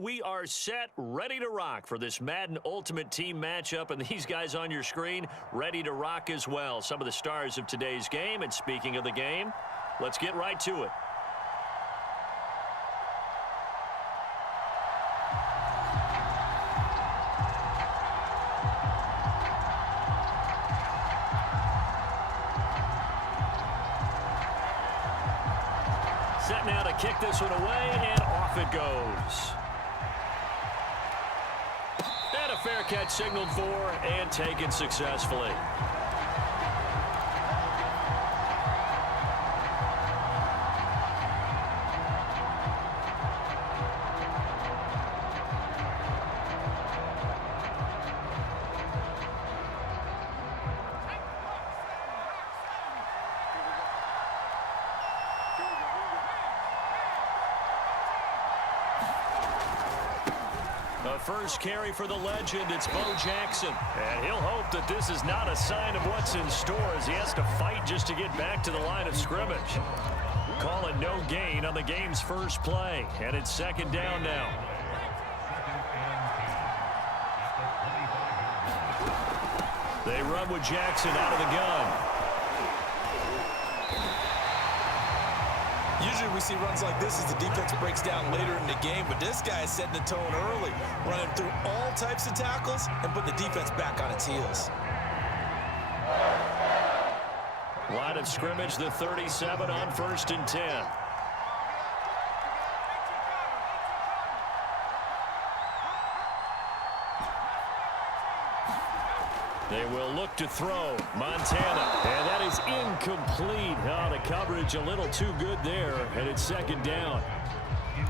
we are set, ready to rock for this Madden Ultimate Team matchup, and these guys on your screen ready to rock as well. Some of the stars of today's game, and speaking of the game, let's get right to it. Set now to kick this one away, and off it goes. And a fair catch signaled for and taken successfully. The first carry for the legend, it's Bo Jackson. And he'll hope that this is not a sign of what's in store as he has to fight just to get back to the line of scrimmage. Call it no gain on the game's first play. And it's second down now. They run with Jackson out of the gun. Usually we see runs like this as the defense breaks down later in the game, but this guy is setting the tone early, running through all types of tackles and put the defense back on its heels. Line of scrimmage, the 37 on 1st and 10. They will look to throw. Montana. And that is incomplete. Oh, the coverage a little too good there. And it's second down.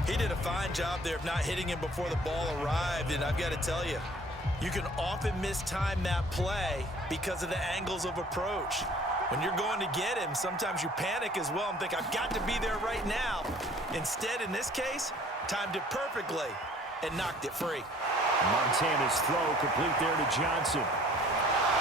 He did a fine job there of not hitting him before the ball arrived. And I've got to tell you, you can often mistime that play because of the angles of approach. When you're going to get him, sometimes you panic as well and think, I've got to be there right now. Instead, in this case, timed it perfectly and knocked it free. Montana's throw complete there to Johnson.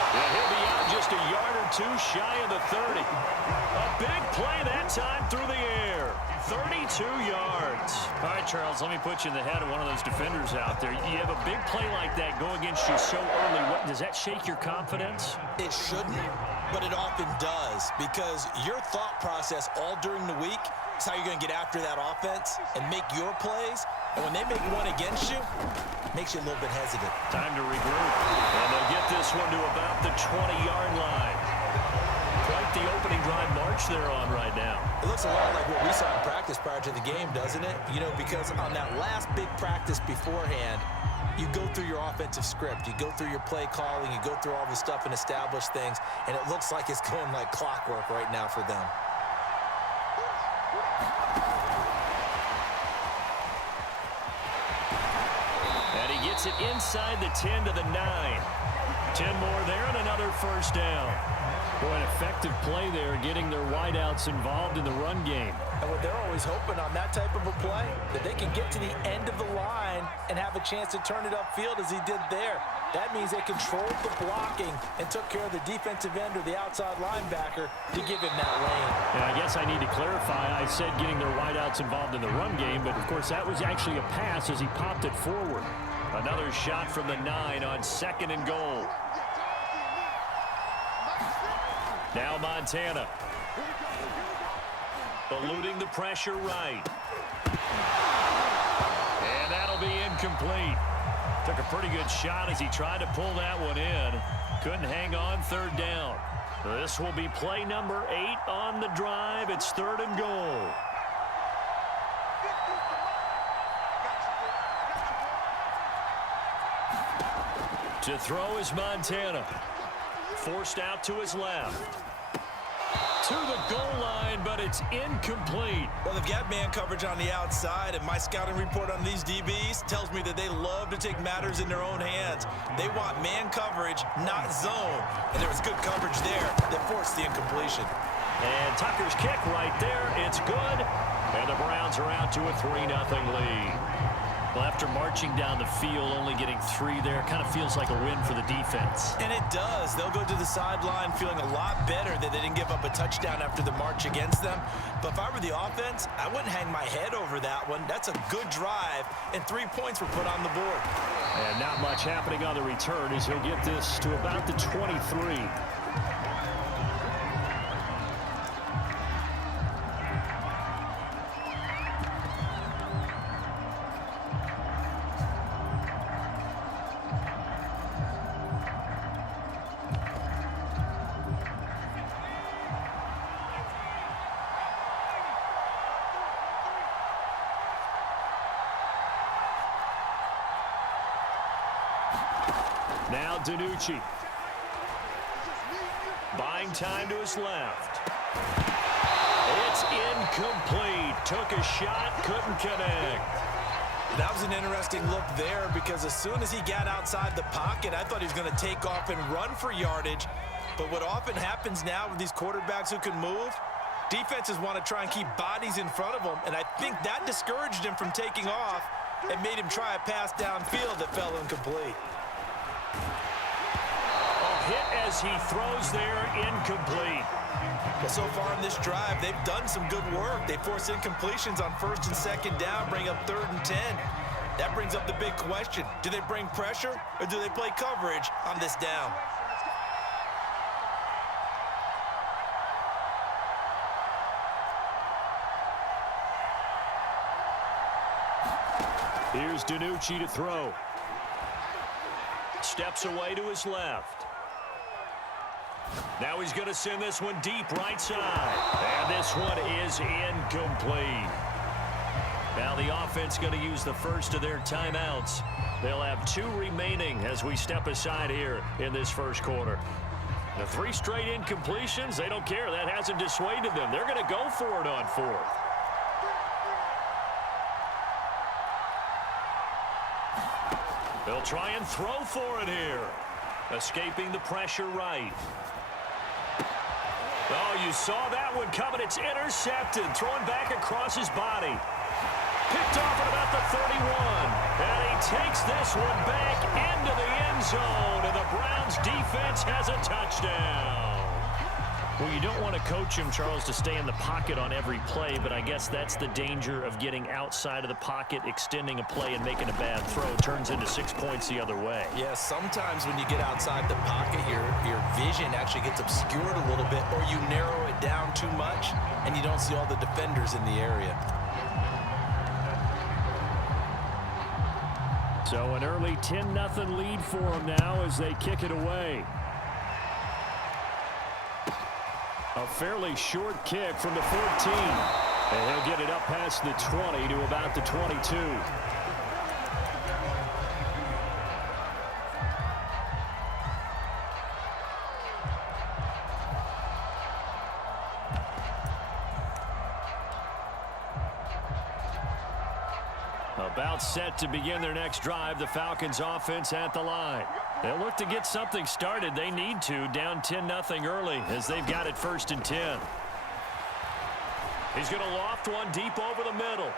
And he'll be out just a yard or two shy of the 30. A big play that time through the air. 32 yards. All right, Charles, let me put you in the head of one of those defenders out there. You have a big play like that go against you so early. Does that shake your confidence? It shouldn't, but it often does, because your thought process all during the week is how you're going to get after that offense and make your plays. And when they make one against you, it makes you a little bit hesitant. Time to regroup. And they'll get this one to about the 20-yard line. Quite the opening drive march they're on right now. It looks a lot like what we saw in practice prior to the game, doesn't it? You know, because on that last big practice beforehand, you go through your offensive script. You go through your play calling. You go through all the stuff and establish things. And it looks like it's going like clockwork right now for them. And he gets it inside the 10 to the 9. 10 more there and another first down. Boy, an effective play there, getting their wideouts involved in the run game. And what they're always hoping on that type of a play, that they can get to the end of the line and have a chance to turn it upfield as he did there. That means they controlled the blocking and took care of the defensive end or the outside linebacker to give him that lane. And I guess I need to clarify. I said getting their wideouts involved in the run game, but of course that was actually a pass as he popped it forward. Another shot from the 9 on 2nd and goal. Now Montana. Eluding the pressure right. And that'll be incomplete. Took a pretty good shot as he tried to pull that one in. Couldn't hang on 3rd down. This will be play number 8 on the drive. It's 3rd and goal. To throw is Montana. Forced out to his left. To the goal line, but it's incomplete. Well, they've got man coverage on the outside, and my scouting report on these DBs tells me that they love to take matters in their own hands. They want man coverage, not zone. And there was good coverage there that forced the incompletion. And Tucker's kick right there. It's good. And the Browns are out to a 3-0 lead. Well, after marching down the field, only getting 3 there, kind of feels like a win for the defense. And it does. They'll go to the sideline feeling a lot better that they didn't give up a touchdown after the march against them. But if I were the offense, I wouldn't hang my head over that one. That's a good drive, and 3 points were put on the board. And not much happening on the return as he'll get this to about the 23. Now DiNucci. Buying time to his left. It's incomplete. Took a shot, couldn't connect. That was an interesting look there because as soon as he got outside the pocket, I thought he was going to take off and run for yardage. But what often happens now with these quarterbacks who can move, defenses want to try and keep bodies in front of them, and I think that discouraged him from taking off and made him try a pass downfield that fell incomplete. Hit as he throws there, incomplete. Well, so far in this drive, they've done some good work. They force incompletions on 1st and 2nd down, bring up 3rd and 10. That brings up the big question. Do they bring pressure or do they play coverage on this down? Here's DiNucci to throw. Steps away to his left. Now he's going to send this one deep right side. And this one is incomplete. Now the offense going to use the first of their timeouts. They'll have 2 remaining as we step aside here in this first quarter. The 3 straight incompletions, they don't care. That hasn't dissuaded them. They're going to go for it on 4th. They'll try and throw for it here. Escaping the pressure right. Oh, you saw that one coming. It's intercepted. Thrown back across his body. Picked off at about the 31. And he takes this one back into the end zone. And the Browns defense has a touchdown. Well, you don't want to coach him, Charles, to stay in the pocket on every play, but I guess that's the danger of getting outside of the pocket, extending a play, and making a bad throw. Turns into 6 points the other way. Yeah, sometimes when you get outside the pocket, your vision actually gets obscured a little bit, or you narrow it down too much, and you don't see all the defenders in the area. So an early 10-0 lead for them now as they kick it away. A fairly short kick from the 14. And he'll get it up past the 20 to about the 22. About set to begin their next drive. The Falcons offense at the line. They'll look to get something started. They need to. Down 10-0 early as they've got it 1st and 10. He's going to loft one deep over the middle.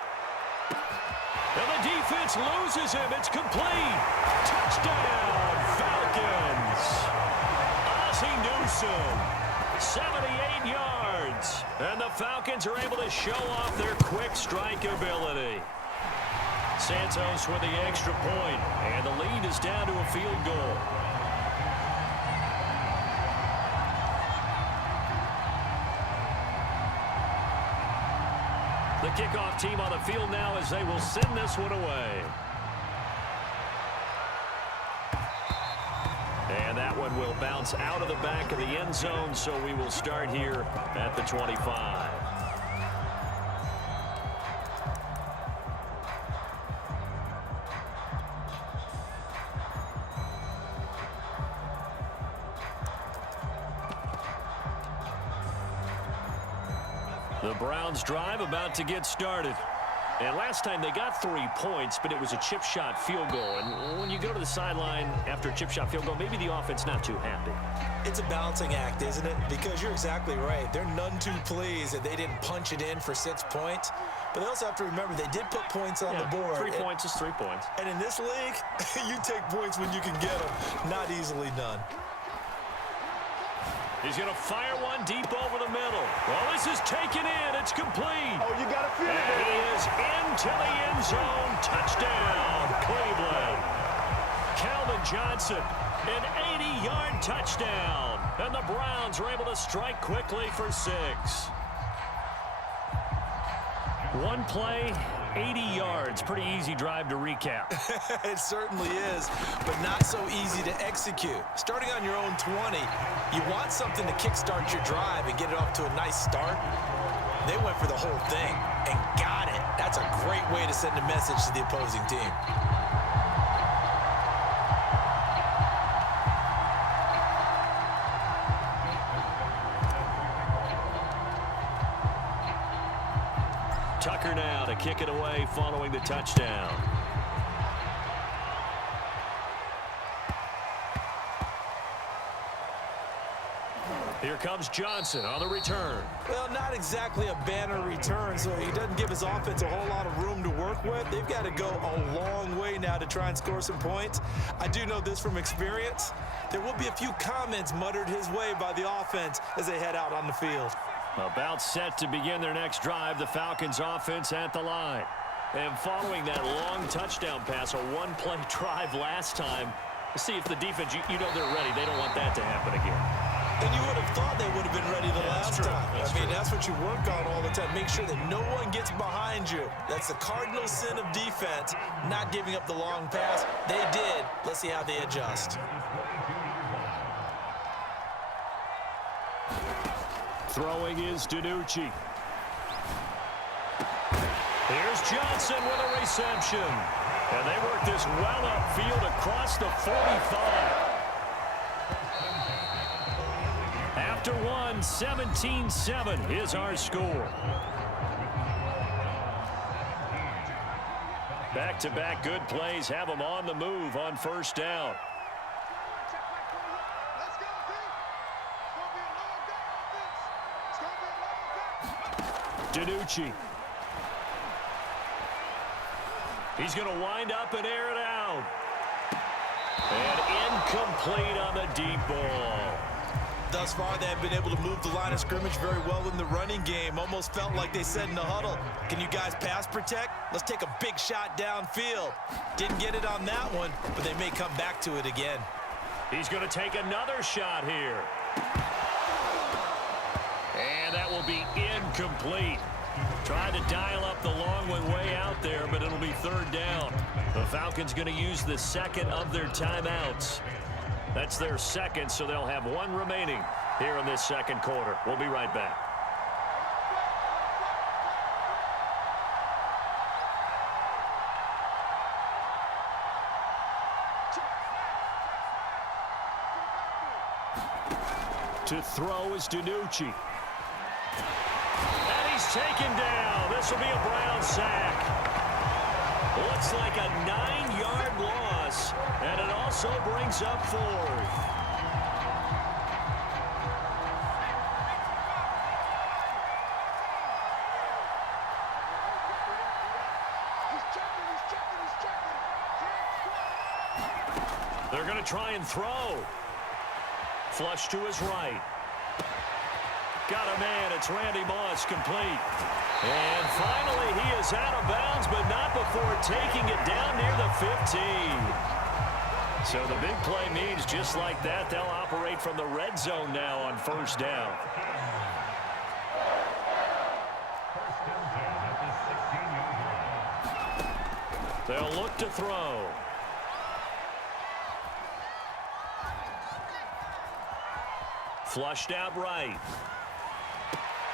And the defense loses him. It's complete. Touchdown, Falcons. Ozzie Newsome, 78 yards. And the Falcons are able to show off their quick strike ability. Santos with the extra point, and the lead is down to a field goal. The kickoff team on the field now as they will send this one away. And that one will bounce out of the back of the end zone, so we will start here at the 25. The Browns drive about to get started. And last time they got 3 points, but it was a chip shot field goal. And when you go to the sideline after a chip shot field goal, maybe the offense not too happy. It's a balancing act, isn't it? Because you're exactly right. They're none too pleased that they didn't punch it in for 6 points. But they also have to remember they did put points on the board. 3 points is 3 points. And in this league, you take points when you can get them. Not easily done. He's going to fire one deep over the middle. Well, this is taken in. It's complete. Oh, you got to feel it. And he is into the end zone. Touchdown, Cleveland. Calvin Johnson, an 80-yard touchdown. And the Browns were able to strike quickly for 6. One play, 80 yards. Pretty easy drive to recap. It certainly is, but not so easy to execute. Starting on your own 20, you want something to kickstart your drive and get it off to a nice start. They went for the whole thing and got it. That's a great way to send a message to the opposing team. Tucker now to kick it away following the touchdown. Here comes Johnson on the return. Well, not exactly a banner return, so he doesn't give his offense a whole lot of room to work with. They've got to go a long way now to try and score some points. I do know this from experience. There will be a few comments muttered his way by the offense as they head out on the field. About set to begin their next drive, the Falcons offense at the line. And following that long touchdown pass, a one-play drive last time, see if the defense, you know they're ready. They don't want that to happen again. And you would have thought they would have been ready the last time. I mean, that's what you work on all the time. Make sure that no one gets behind you. That's the cardinal sin of defense, not giving up the long pass. They did. Let's see how they adjust. Throwing is DiNucci. Here's Johnson with a reception. And they work this well upfield across the 45. After one, 17-7 is our score. Back-to-back good plays have them on the move on first down. DiNucci. He's going to wind up and air it out. And incomplete on the deep ball. Thus far, they have been able to move the line of scrimmage very well in the running game. Almost felt like they said in the huddle, can you guys pass protect? Let's take a big shot downfield. Didn't get it on that one, but they may come back to it again. He's going to take another shot here. And that will be incomplete. Tried to dial up the long one way out there, but it'll be third down. The Falcons going to use the second of their timeouts. That's their second, so they'll have one remaining here in this second quarter. We'll be right back. To throw is DiNucci. And he's taken down. This will be a Brown sack. Looks like a 9-yard loss, and it also brings up fourth. They're going to try and throw. Flush to his right. Got a man. It's Randy Moss, complete. And finally, he is out of bounds, but not before taking it down near the 15. So the big play means just like that, they'll operate from the red zone now on first down. They'll look to throw. Flushed out right.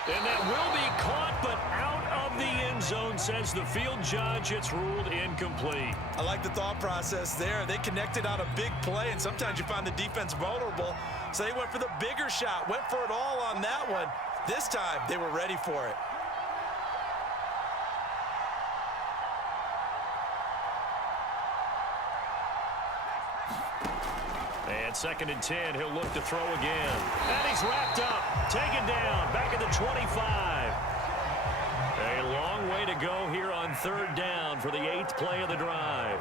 And that will be caught, but out of the end zone, says the field judge. It's ruled incomplete. I like the thought process there. They connected on a big play, and sometimes you find the defense vulnerable. So they went for the bigger shot, went for it all on that one. This time, they were ready for it. And 2nd and 10, he'll look to throw again. And he's wrapped up, taken down, back at the 25. A long way to go here on 3rd down for the 8th play of the drive.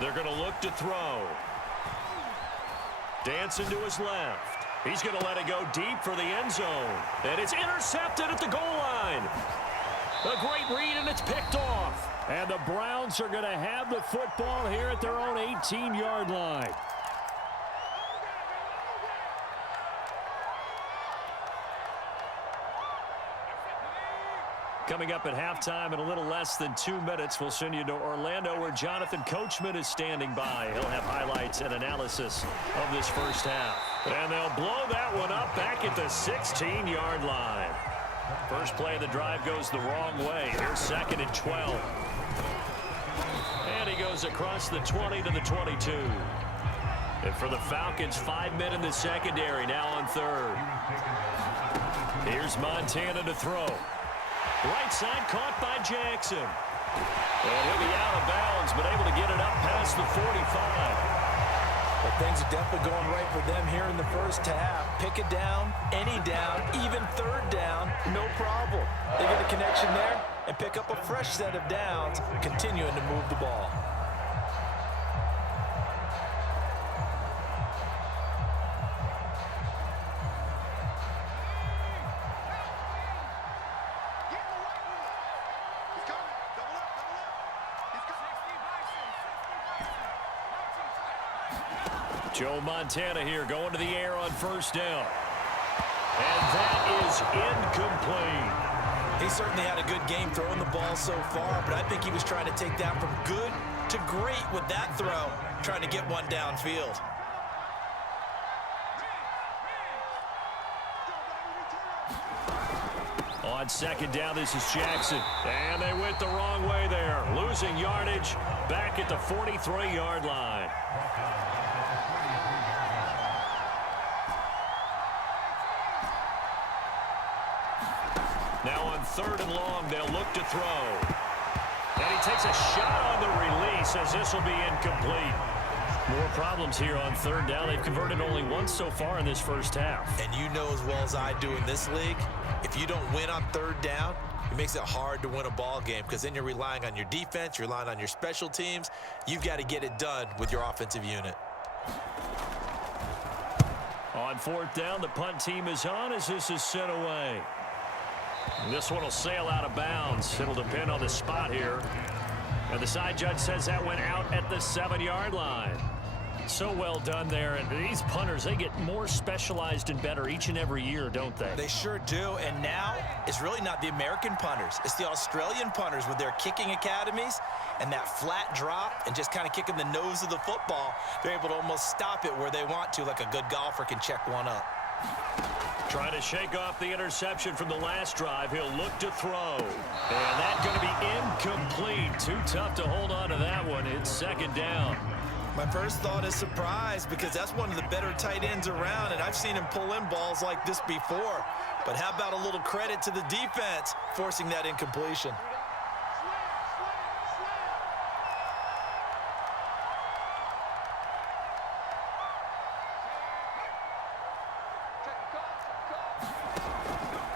They're going to look to throw. Dancing to his left. He's going to let it go deep for the end zone. And it's intercepted at the goal line. A great read, and it's picked off. And the Browns are going to have the football here at their own 18-yard line. Coming up at halftime in a little less than 2 minutes, we'll send you to Orlando where Jonathan Coachman is standing by. He'll have highlights and analysis of this first half. And they'll blow that one up back at the 16-yard line. First play of the drive goes the wrong way. Here's 2nd and 12. And he goes across the 20 to the 22. And for the Falcons, 5 men in the secondary now on 3rd. Here's Montana to throw. Right side caught by Jackson. And he'll be out of bounds, but able to get it up past the 45. Well, things are definitely going right for them here in the first half. Pick it down, any down, even 3rd down, no problem. They get a connection there and pick up a fresh set of downs, continuing to move the ball. Joe Montana here going to the air on 1st down. And that is incomplete. He certainly had a good game throwing the ball so far, but I think he was trying to take that from good to great with that throw, trying to get one downfield. On 2nd down, this is Jackson. And they went the wrong way there. Losing yardage back at the 43-yard line. Now on 3rd and long, they'll look to throw. And he takes a shot on the release as this will be incomplete. More problems here on 3rd down. They've converted only once so far in this first half. And you know as well as I do in this league, if you don't win on 3rd down, it makes it hard to win a ball game because then you're relying on your defense, you're relying on your special teams. You've got to get it done with your offensive unit. On 4th down, the punt team is on as this is sent away. This one will sail out of bounds. It'll depend on the spot here. And the side judge says that went out at the 7-yard line. So well done there. And these punters, they get more specialized and better each and every year, don't they? They sure do. And now it's really not the American punters. It's the Australian punters with their kicking academies and that flat drop and just kind of kicking the nose of the football. They're able to almost stop it where they want to, like a good golfer can check one up. Trying to shake off the interception from the last drive. He'll look to throw. And that's going to be incomplete. Too tough to hold on to that one. It's 2nd down. My first thought is surprise because that's one of the better tight ends around, and I've seen him pull in balls like this before. But how about a little credit to the defense forcing that incompletion?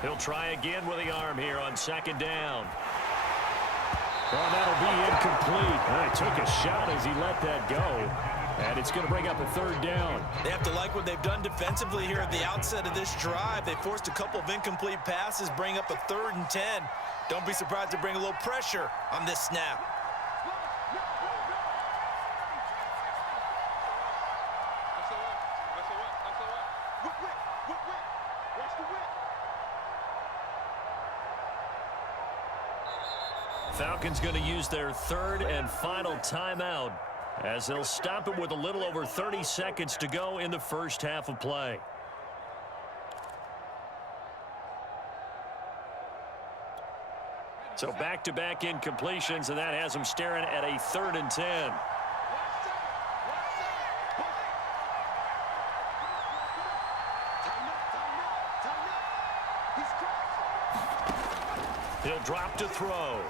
He'll try again with the arm here on 2nd down. Well, that'll be incomplete. Well, he took a shot as he let that go. And it's going to bring up a 3rd down. They have to like what they've done defensively here at the outset of this drive. They forced a couple of incomplete passes, bring up a 3rd and 10. Don't be surprised to bring a little pressure on this snap. Falcons going to use their 3rd and final timeout as they'll stop it with a little over 30 seconds to go in the first half of play. So back-to-back incompletions, and that has them staring at a 3rd and 10. He'll drop to throw.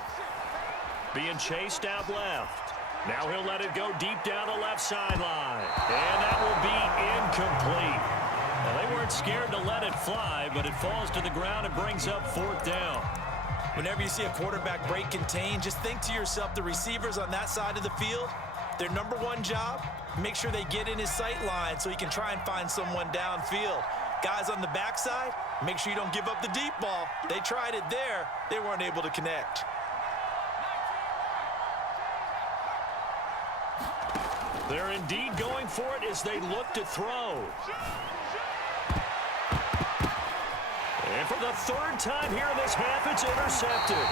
being chased out left. Now he'll let it go deep down the left sideline. And that will be incomplete. Now, they weren't scared to let it fly, but it falls to the ground and brings up 4th down. Whenever you see a quarterback break contain, just think to yourself, the receivers on that side of the field, their number one job, make sure they get in his sight line so he can try and find someone downfield. Guys on the backside, make sure you don't give up the deep ball. They tried it there. They weren't able to connect. They're indeed going for it as they look to throw. And for the 3rd time here in this half, it's intercepted.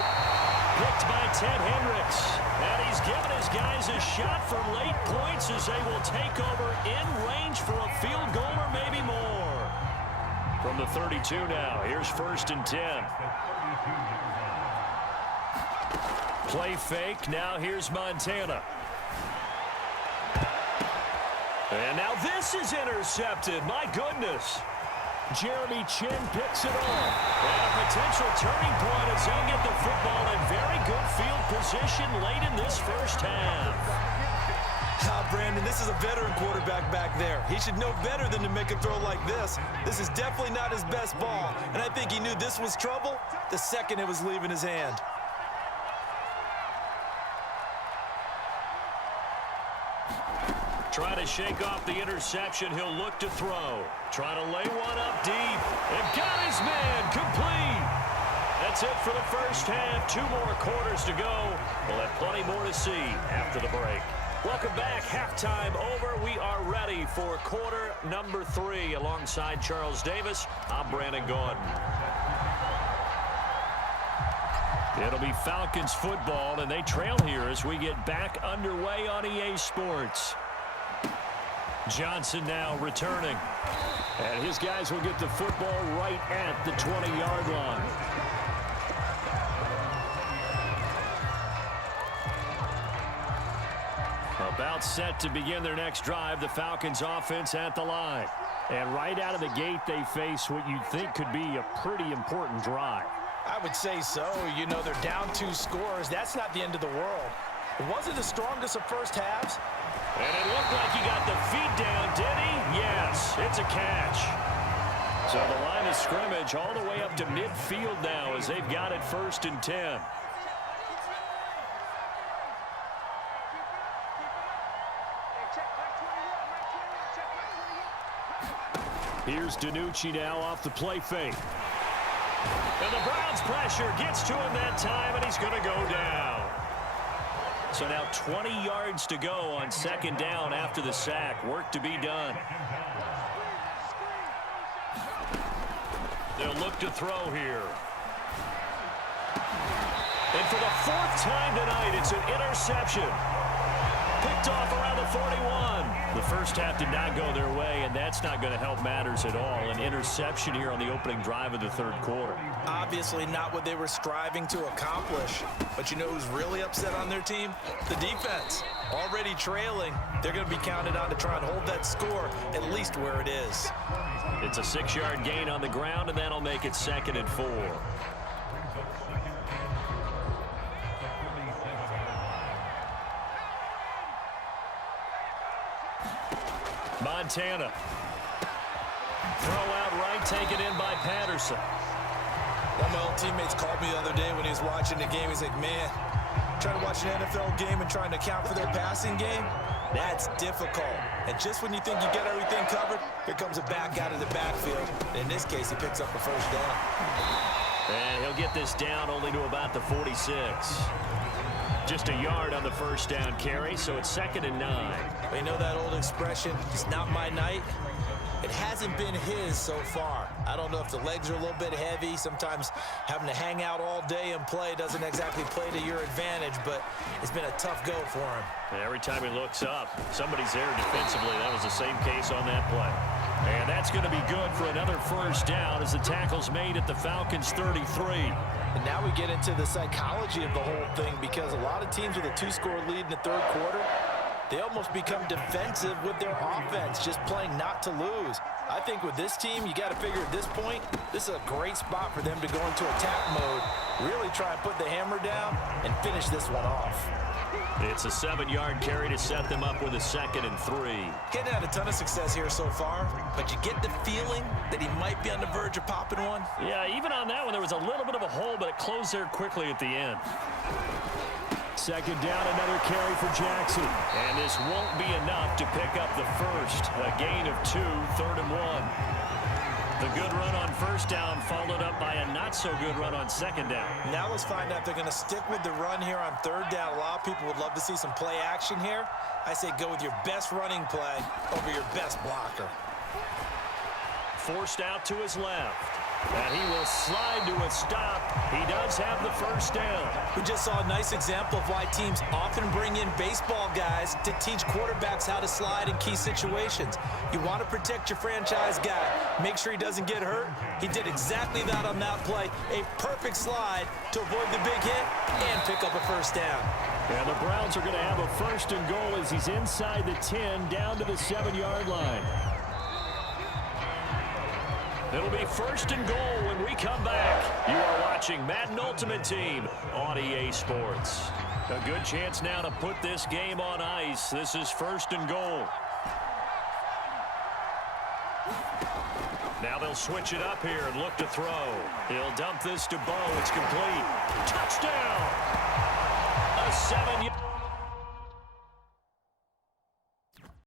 Picked by Ted Hendricks. And he's given his guys a shot for late points as they will take over in range for a field goal or maybe more. From the 32 now, here's 1st and 10. Play fake, now here's Montana. And now this is intercepted. My goodness. Jeremy Chin picks it off. And a potential turning point as they get the football in very good field position late in this first half. Brandon, this is a veteran quarterback back there. He should know better than to make a throw like this. This is definitely not his best ball. And I think he knew this was trouble the second it was leaving his hand. Trying to shake off the interception. He'll look to throw. Trying to lay one up deep. And got his man complete. That's it for the first half. 2 more quarters to go. We'll have plenty more to see after the break. Welcome back. Halftime over. We are ready for quarter number 3. Alongside Charles Davis, I'm Brandon Gordon. It'll be Falcons football, and they trail here as we get back underway on EA Sports. Johnson now returning. And his guys will get the football right at the 20-yard line. About set to begin their next drive, the Falcons offense at the line. And right out of the gate, they face what you'd think could be a pretty important drive. I would say so. You know, they're down 2 scores. That's not the end of the world. It wasn't the strongest of first halves. And it looked like he got the feet down, did he? Yes, it's a catch. So the line of scrimmage all the way up to midfield now as they've got it 1st and 10. Here's DiNucci now off the play fake. And the Browns pressure gets to him that time, and he's going to go down. So now 20 yards to go on 2nd down after the sack. Work to be done. They'll look to throw here. And for the 4th time tonight, it's an interception. Picked off around the 41. The first half did not go their way, and that's not going to help matters at all. An interception here on the opening drive of the 3rd quarter. Obviously not what they were striving to accomplish. But you know who's really upset on their team? The defense. Already trailing. They're going to be counted on to try and hold that score at least where it is. It's a 6-yard gain on the ground, and that'll make it 2nd and 4. Montana. Throw out right, taken in by Patterson. One of my old teammates called me the other day when he was watching the game. He's like, man, trying to watch an NFL game and trying to account for their passing game, that's difficult. And just when you think you get everything covered, here comes a back out of the backfield. In this case, he picks up a 1st down. And he'll get this down only to about the 46. Just a yard on the 1st down carry, so it's 2nd and 9. You know that old expression, it's not my night? It hasn't been his so far. I don't know if the legs are a little bit heavy. Sometimes having to hang out all day and play doesn't exactly play to your advantage, but it's been a tough go for him. And every time he looks up, somebody's there defensively. That was the same case on that play. And that's going to be good for another 1st down as the tackle's made at the Falcons' 33. And now we get into the psychology of the whole thing, because a lot of teams with a 2-score lead in the 3rd quarter, they almost become defensive with their offense, just playing not to lose. I think with this team, you got to figure at this point, this is a great spot for them to go into attack mode Really try and put the hammer down and finish this one off. It's a 7-yard carry to set them up with a 2nd and 3. Getting had a ton of success here so far, but you get the feeling that he might be on the verge of popping one. Yeah, even on that one, there was a little bit of a hole, but it closed there quickly at the end. 2nd down, another carry for Jackson. And this won't be enough to pick up the first. A gain of 2, 3rd and 1. The good run on 1st down followed up by a not-so-good run on 2nd down. Now let's find out if they're going to stick with the run here on 3rd down. A lot of people would love to see some play action here. I say go with your best running play over your best blocker. Forced out to his left. And he will slide to a stop. He does have the 1st down. We just saw a nice example of why teams often bring in baseball guys to teach quarterbacks how to slide in key situations. You want to protect your franchise guy. Make sure he doesn't get hurt. He did exactly that on that play. A perfect slide to avoid the big hit and pick up a 1st down. And the Browns are going to have a 1st and goal as he's inside the 10 down to the 7-yard line. It'll be 1st and goal when we come back. You are watching Madden Ultimate Team on EA Sports. A good chance now to put this game on ice. This is 1st and goal. Now they'll switch it up here and look to throw. He'll dump this to Bo. It's complete. Touchdown! A 7-yard.